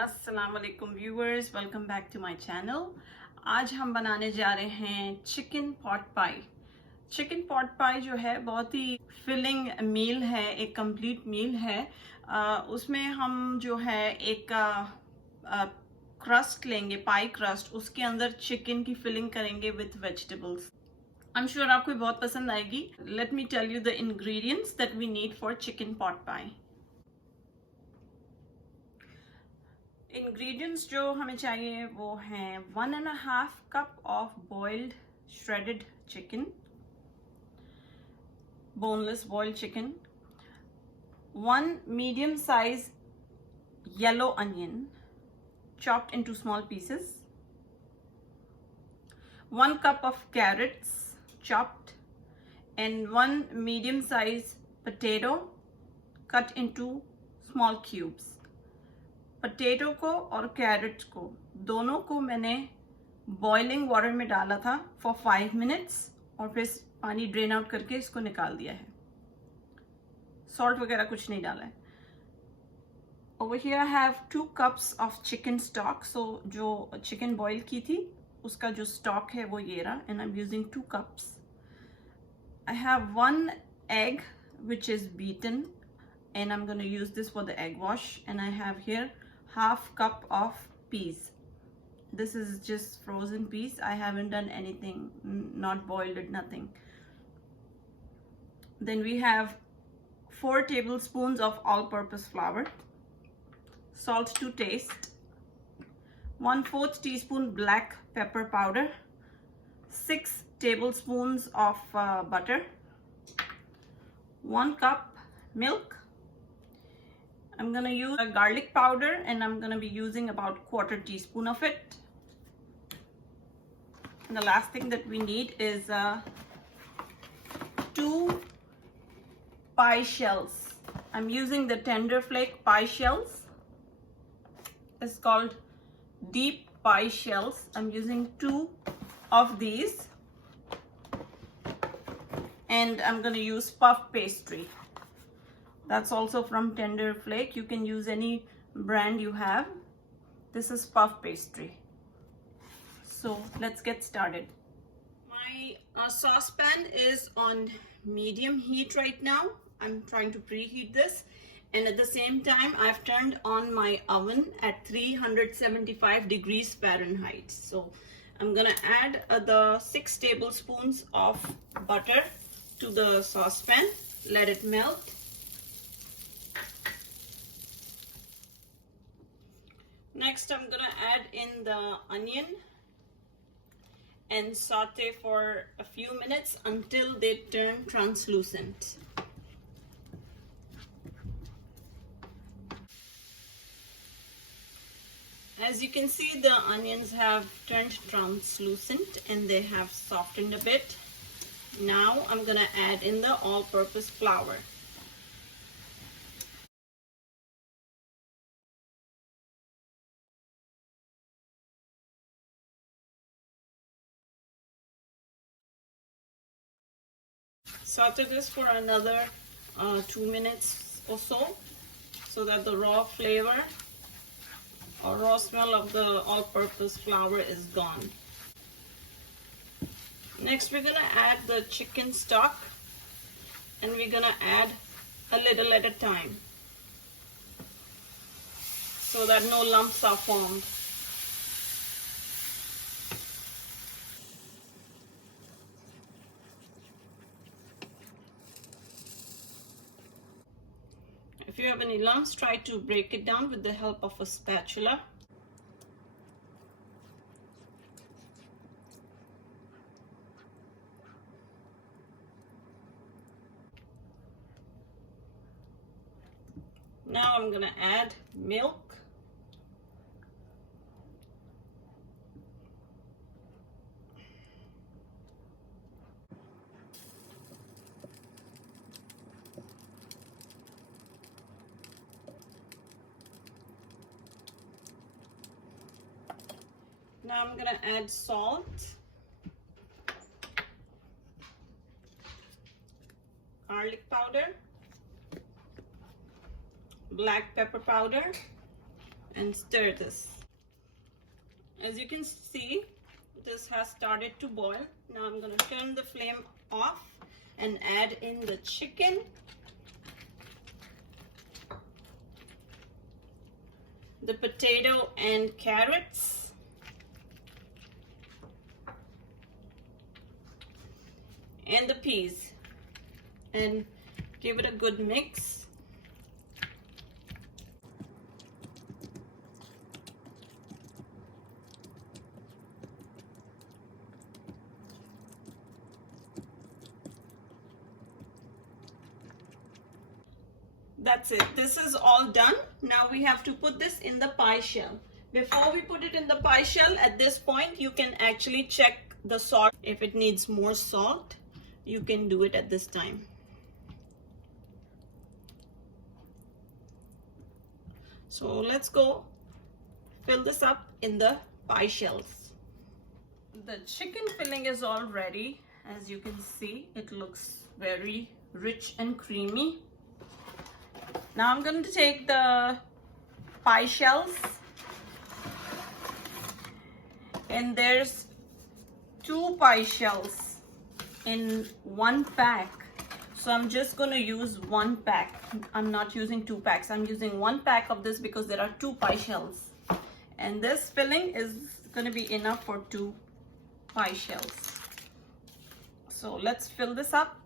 अस्सलाम वालेकुम viewers, welcome back to my channel. आज हम बनाने जा रहे हैं chicken pot pie. Chicken pot pie जो है बहुत ही फिलिंग मील है, एक कंप्लीट मील है। उसमें हम जो है एक क्रस्ट लेंगे, पाई क्रस्ट, उसके अंदर चिकन की फिलिंग करेंगे with vegetables. I am sure आपको बहुत पसंद आएगी। Let me tell you the ingredients that we need for chicken pot pie. Ingredients जो हमें चाहिए वो हैं 1.5 cup of boiled shredded chicken, boneless boiled chicken, 1 medium size yellow onion chopped into small pieces, 1 cup of carrots chopped, and 1 medium size potato cut into small cubes. Potato को और carat को दोनों को मैंने बॉइलिंग वाटर में डाला था for 5 minutes और फिर पानी ड्रेन आउट करके इसको निकाल दिया है। सॉल्ट वगैरह कुछ नहीं डाला है। Over here I have 2 cups of chicken stock. So जो चिकन बॉईल की थी उसका जो स्टॉक है वो ये रहा, and I am using 2 cups. I have 1 egg which is beaten and I'm going to use this for the egg wash, and I have here half cup of peas. This is just frozen peas. I haven't done anything, not boiled it, nothing. Then we have 4 tablespoons of all-purpose flour, salt to taste, 1/4 teaspoon black pepper powder, 6 tablespoons of butter, 1 cup milk. I'm going to use a garlic powder, and I'm going to be using about 1/4 teaspoon of it. And the last thing that we need is 2 pie shells. I'm using the tender flake pie shells. It's called deep pie shells. I'm using 2 of these, and I'm going to use puff pastry. That's also from Tender Flake. You can use any brand you have. This is puff pastry. So let's get started. My saucepan is on medium heat right now. I'm trying to preheat this, and at the same time I've turned on my oven at 375 degrees Fahrenheit. So I'm gonna add the 6 tablespoons of butter to the saucepan. Let it melt. Next, I'm gonna add in the onion and saute for a few minutes until they turn translucent. As you can see, the onions have turned translucent and they have softened a bit. Now I'm gonna add in the all-purpose flour. Saute this for another 2 minutes or so that the raw flavor or raw smell of the all-purpose flour is gone. Next, we're gonna add the chicken stock, and we're gonna add a little at a time so that no lumps are formed. If you have any lumps, try to break it down with the help of a spatula. Now I'm going to add milk. Now I'm going to add salt, garlic powder, black pepper powder, and stir this. As you can see, this has started to boil. Now I'm going to turn the flame off and add in the chicken, the potato and carrots, and the peas, and give it a good mix. That's it. This is all done. Now we have to put this in the pie shell. Before we put it in the pie shell, at this point you can actually check the salt. If it needs more salt, you can do it at this time. So let's go fill this up in the pie shells. The chicken filling is all ready. As you can see, it looks very rich and creamy. Now I'm going to take the pie shells, and there's 2 pie shells in 1 pack. So I'm just going to use 1 pack. I'm not using 2 packs. I'm using 1 pack of this because there are 2 pie shells. And this filling is going to be enough for 2 pie shells. So let's fill this up.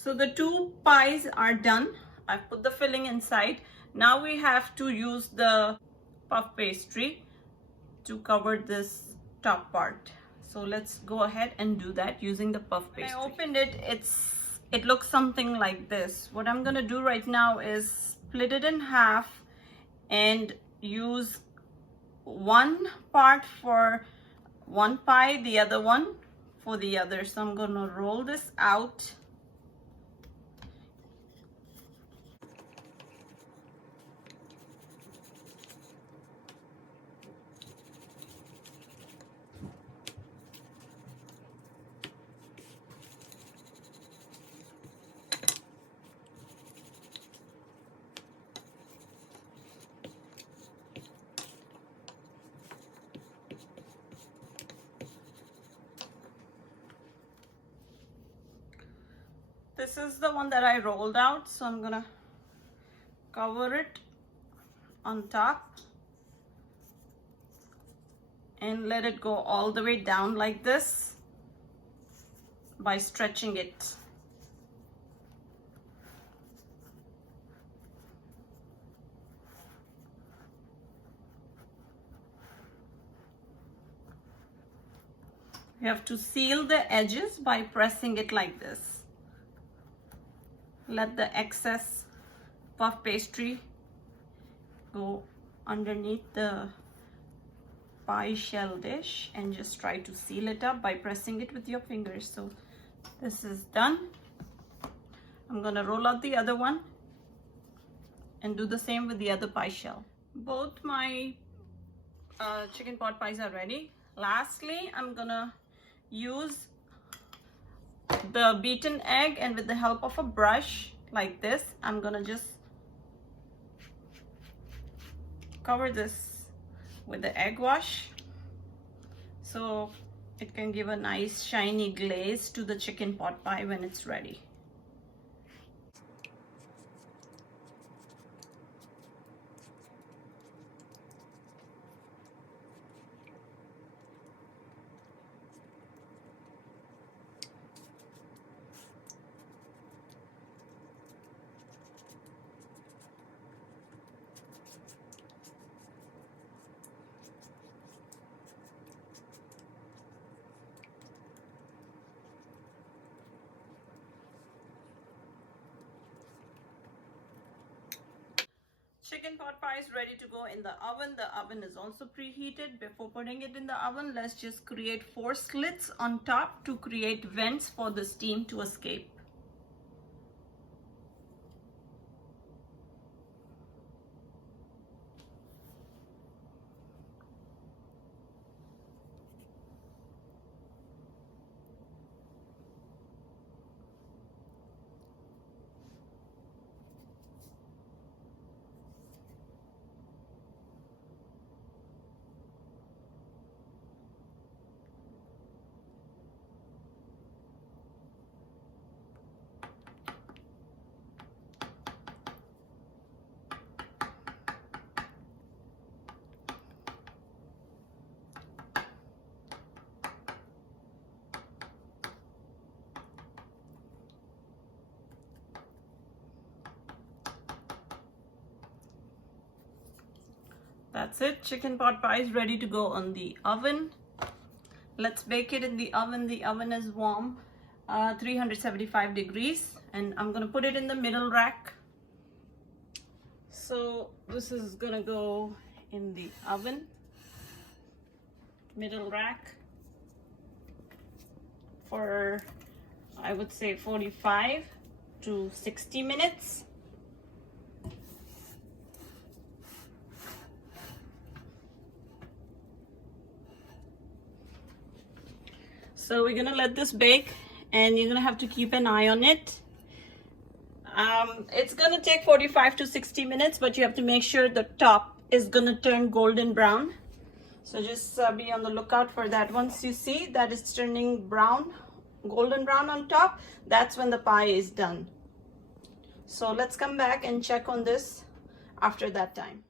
So the 2 pies are done. I've put the filling inside. Now we have to use the puff pastry to cover this top part. So let's go ahead and do that using the puff pastry. When I opened it, it looks something like this. What I'm gonna do right now is split it in half and use 1 part for 1 pie, the other one for the other. So I'm gonna roll this out. This is the one that I rolled out, so I'm gonna cover it on top and let it go all the way down like this by stretching it. You have to seal the edges by pressing it like this. Let the excess puff pastry go underneath the pie shell dish and just try to seal it up by pressing it with your fingers. So this is done. I'm gonna roll out the other one and do the same with the other pie shell. Both my chicken pot pies are ready. Lastly, I'm gonna use the beaten egg, and with the help of a brush like this, I'm gonna just cover this with the egg wash so it can give a nice shiny glaze to the chicken pot pie when it's ready. Chicken pot pie is ready to go in the oven. The oven is also preheated. Before putting it in the oven, let's just create 4 slits on top to create vents for the steam to escape. That's it. Chicken pot pie is ready to go on the oven. Let's bake it in the oven. The oven is warm, 375 degrees, and I'm gonna put it in the middle rack. So this is gonna go in the oven, middle rack, for I would say 45 to 60 minutes. So we're gonna let this bake, and you're gonna have to keep an eye on it. It's gonna take 45 to 60 minutes, but you have to make sure the top is gonna turn golden brown. So just be on the lookout for that. Once you see that it's turning brown, golden brown on top, that's when the pie is done. So let's come back and check on this after that time.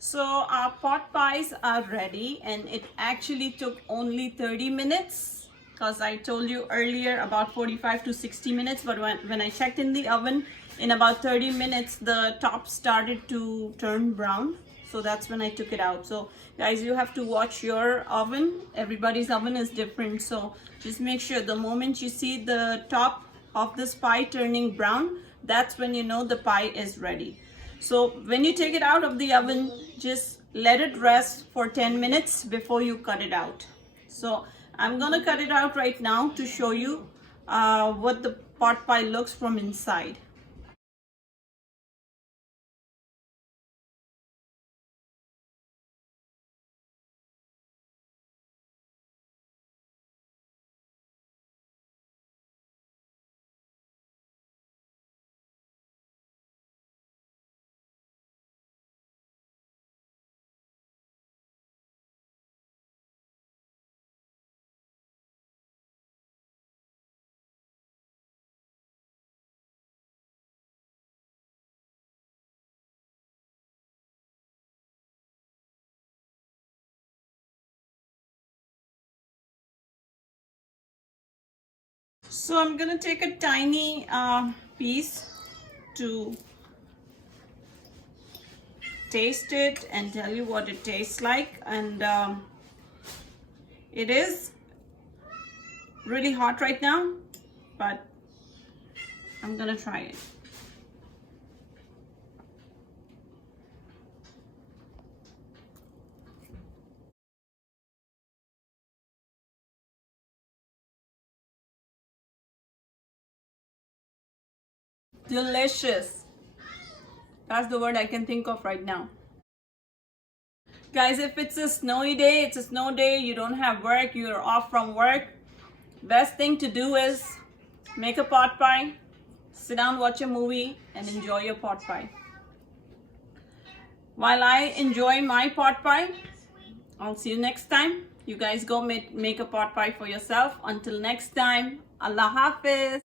So our pot pies are ready, and it actually took only 30 minutes because I told you earlier about 45 to 60 minutes, but when I checked in the oven, in about 30 minutes the top started to turn brown. So that's when I took it out. So guys, you have to watch your oven. Everybody's oven is different, so just make sure the moment you see the top of this pie turning brown, that's when you know the pie is ready. So when you take it out of the oven, just let it rest for 10 minutes before you cut it out. So I'm gonna cut it out right now to show you what the pot pie looks from inside. So I'm gonna take a tiny piece to taste it and tell you what it tastes like. And it is really hot right now, but I'm gonna try it. Delicious. That's the word I can think of right now. Guys, if it's a snowy day, it's a snow day, you don't have work, you're off from work, best thing to do is make a pot pie, sit down, watch a movie, and enjoy your pot pie. While I enjoy my pot pie, I'll see you next time. You guys go make a pot pie for yourself. Until next time, Allah Hafiz.